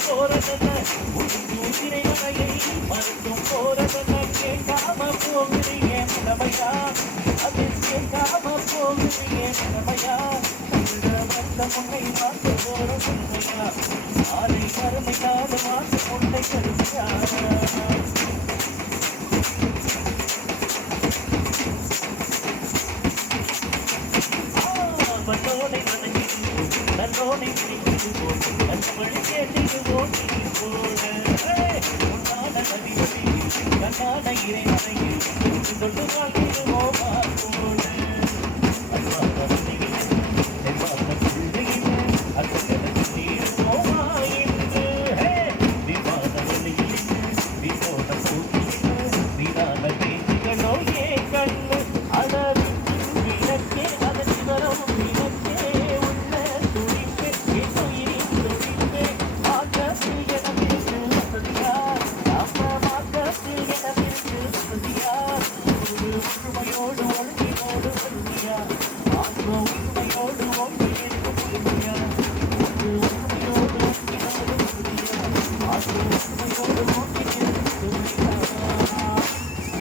போறதல்ல உயிரை வரையை மருத்துவம் போறதல்ல கேட்காம போகிறீங்க நிலைமையா அது கேட்காம போகிறீங்க நிலைமையா வந்த முன்னை வாங்க போற உண்மையா ஆலை கருமையாத வாங்க முன்னை கருமையா மண்ணோனை வணங்கிடுவோம் நன்னோனை பிடிக்கிடுவோம் கண்ணமழை கேட்டிடுவோம் நீ போல உன்னான நதி கண்ணான இறை அறையில் தொட்டு வாழ்க்கை